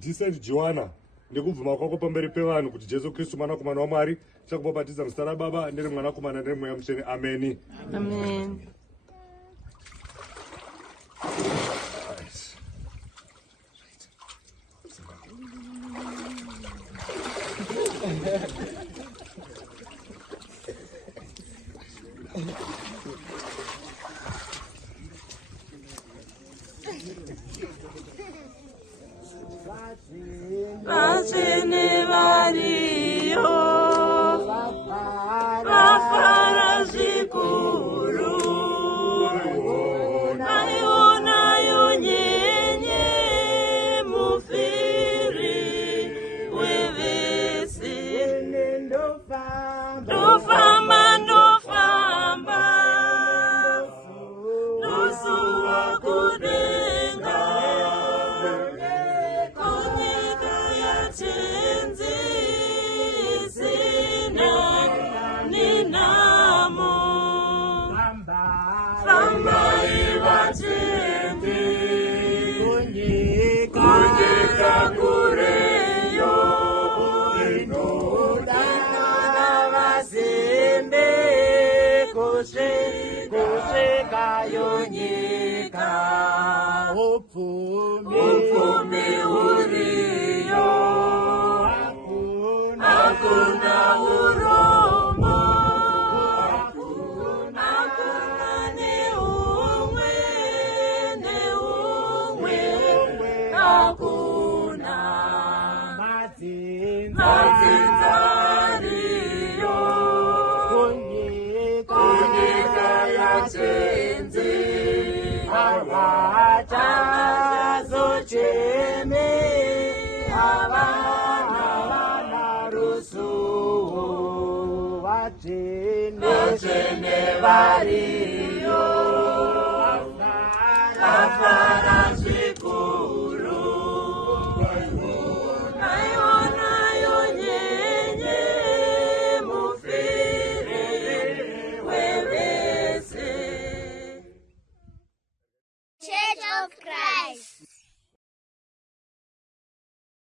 Decent Joanna, ndikubvuma kwako pamberi pevanhu kuti Jesu Kristu mwanakomana waMwari chakubhabhatidza muzita raBaba nereMwanakomana nereMweya Mutsvene. Ameni. Amen. Vachene variyo vafara zvikuru naionayo nyenye mufiri wevese ndofamba ndosuwa kudenga kunyika yatenzi isina ninamo fambai vatendi kunyika kureyo inodana vazimbe kusvikayo nyika upfumi uriyo hakuna urombo hakuna neumwe hakuna madzinzariyo kunyika yatenzi havatazocheme havana rusuwo vachene variyo vafara